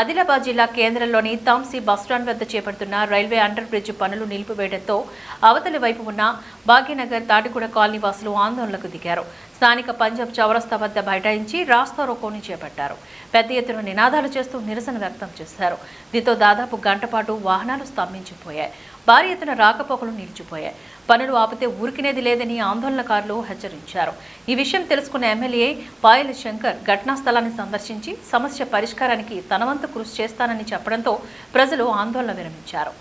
ఆదిలాబాద్ జిల్లా కేంద్రంలోని తాంసీ బస్టాండ్ వద్ద చేపడుతున్న రైల్వే అండర్ బ్రిడ్జ్ పనులు నిలిపివేయడంతో అవతలి వైపు ఉన్న భాగ్యనగర్ తాటిగూడ కాలనీ వాసులు ఆందోళనకు దిగారు. స్థానిక పంజాబ్ చౌరస్తా వద్ద బైఠాయించి రాస్తా రోకోని చేపట్టారు. పెద్ద ఎత్తున నినాదాలు చేస్తూ నిరసన వ్యక్తం చేశారు. దీంతో దాదాపు గంట పాటు వాహనాలు స్తంభించిపోయాయి. భారీ ఎత్తున రాకపోకలు నిలిచిపోయాయి. పనులు ఆపితే ఊరికినేది లేదని ఆందోళనకారులు హెచ్చరించారు. ఈ విషయం తెలుసుకున్న ఎమ్మెల్యే పాయల శంకర్ ఘటనా స్థలాన్ని సందర్శించి సమస్య పరిష్కారానికి తన వంతు కృషి చేస్తానని చెప్పడంతో ప్రజలు ఆందోళన విరమించారు.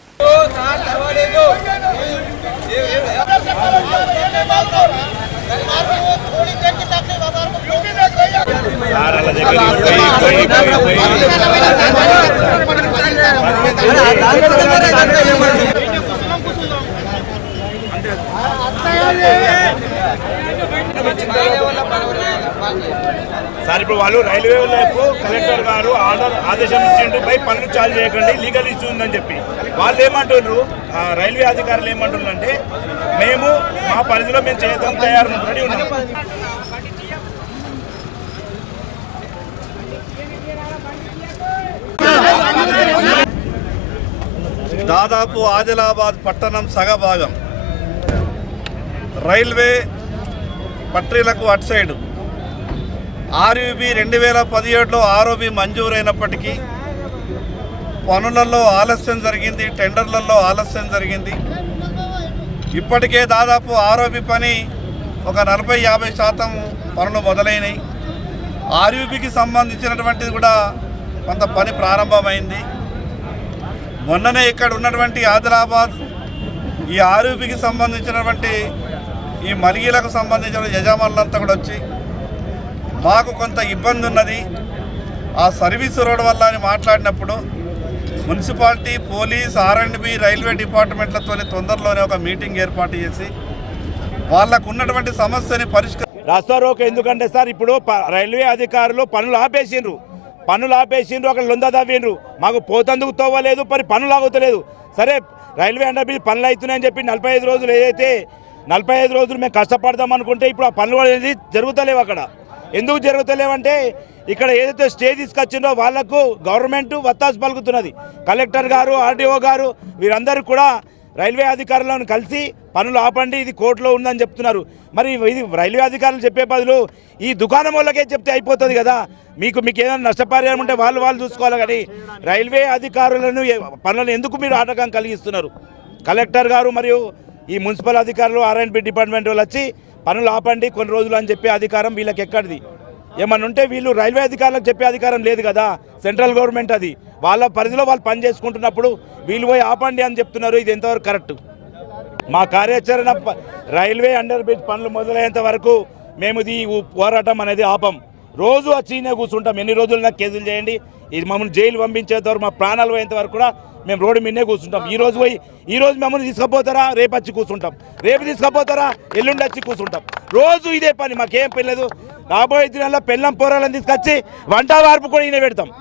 సార్ ఇప్పుడు వాళ్ళు రైల్వే వైపు కలెక్టర్ గారు ఆదేశం ఇచ్చిండు పై పనులు చాలు చేయకండి, లీగల్ ఇష్యూ ఉందని చెప్పి. వాళ్ళు ఏమంటున్నారు, రైల్వే అధికారులు ఏమంటున్నారు అంటే మేము మా పరిధిలో మేము చేయడం తయారు రెడీ ఉన్నాం. దాదాపు ఆదిలాబాద్ పట్టణం సగభాగం రైల్వే పట్టీలకు అటు సైడు ఆర్యూబీ 2017లో ఆర్ఓబీ మంజూరైనప్పటికీ పనులలో ఆలస్యం జరిగింది, టెండర్లలో ఆలస్యం జరిగింది. ఇప్పటికే దాదాపు ఆర్ఓబీ పని ఒక 40-50% పనులు మొదలైనవి. ఆర్యూబీకి సంబంధించినటువంటిది కూడా కొంత పని ప్రారంభమైంది. మొన్ననే ఇక్కడ ఉన్నటువంటి ఆదిలాబాద్ ఈ ఆర్యూబీకి సంబంధించినటువంటి ఈ మలిగీలకు సంబంధించిన యజమానులంతా కూడా వచ్చి మాకు కొంత ఇబ్బంది ఉన్నది ఆ సర్వీసు రోడ్ వల్ల అని మాట్లాడినప్పుడు మున్సిపాలిటీ, పోలీస్, ఆర్ఎండ్బి, రైల్వే డిపార్ట్మెంట్లతో తొందరలోనే ఒక మీటింగ్ ఏర్పాటు చేసి వాళ్ళకు ఉన్నటువంటి సమస్యని రాస్తా రోకో ఎందుకంటే సార్ ఇప్పుడు రైల్వే అధికారులు పనులు ఆపేసిండ్రు, అక్కడ లొంద తవ్విండ్రు. మాకు పోతందుకు తోవలేదు, మరి పనులు ఆగుతలేదు. సరే రైల్వే అండర్ బ్రిడ్జ్ పనులు అవుతున్నాయని చెప్పి 45 రోజులు ఏదైతే 45 రోజులు మేము కష్టపడదాం అనుకుంటే ఇప్పుడు ఆ పనులు అనేది జరుగుతలేవు. అక్కడ ఎందుకు జరుగుతలేవంటే ఇక్కడ ఏదైతే స్టే తీసుకొచ్చిందో వాళ్లకు గవర్నమెంట్ వత్తాసు పలుకుతున్నది. కలెక్టర్ గారు, ఆర్డీఓ గారు వీరందరూ కూడా రైల్వే అధికారులను కలిసి పనులు ఆపండి, ఇది కోర్టులో ఉందని చెప్తున్నారు. మరి ఇది రైల్వే అధికారులు చెప్పే బదులు ఈ దుకాణం వాళ్ళకే చెప్తే అయిపోతుంది కదా. మీకు ఏదైనా నష్టపరిహారం ఉంటే వాళ్ళు చూసుకోవాలి. కానీ రైల్వే అధికారులను పనులను ఎందుకు మీరు ఆటంకం కలిగిస్తున్నారు? కలెక్టర్ గారు మరియు ఈ మున్సిపల్ అధికారులు, ఆర్ఎండ్బి డిపార్ట్మెంట్ వాళ్ళు వచ్చి పనులు ఆపండి కొన్ని రోజులు అని చెప్పే అధికారం వీళ్ళకి ఎక్కడిది? ఏమన్నా ఉంటే వీళ్ళు రైల్వే అధికారులకు చెప్పే అధికారం లేదు కదా, సెంట్రల్ గవర్నమెంట్ అది. వాళ్ళ పరిధిలో వాళ్ళు పని చేసుకుంటున్నప్పుడు వీళ్ళు పోయి ఆపండి అని చెప్తున్నారు. ఇది ఎంతవరకు కరెక్ట్? మా కార్యాచరణ రైల్వే అండర్ బ్రిడ్జ్ పనులు మొదలయ్యేంత వరకు మేము ఈ పోరాటం అనేది ఆపం. రోజు వచ్చి కూర్చుంటాం. ఎన్ని రోజులు నాకు కేసులు చేయండి, ఇది మమ్మల్ని జైలు పంపించేంత వరకు, మా ప్రాణాలు పోయేంత వరకు కూడా మేము రోడ్డు మీదనే కూర్చుంటాం. ఈ రోజు మమ్మల్ని తీసుకుపోతారా, రేపు వచ్చి కూర్చుంటాం, రేపు తీసుకుపోతారా, ఎల్లుండి వచ్చి కూర్చుంటాం. రోజు ఇదే పని, మాకేం పెళ్ళలేదు. రాబోయే దినాల్లో పెళ్ళం పోరాలను తీసుకొచ్చి వంట వార్పు కూడా ఈయన పెడతాం.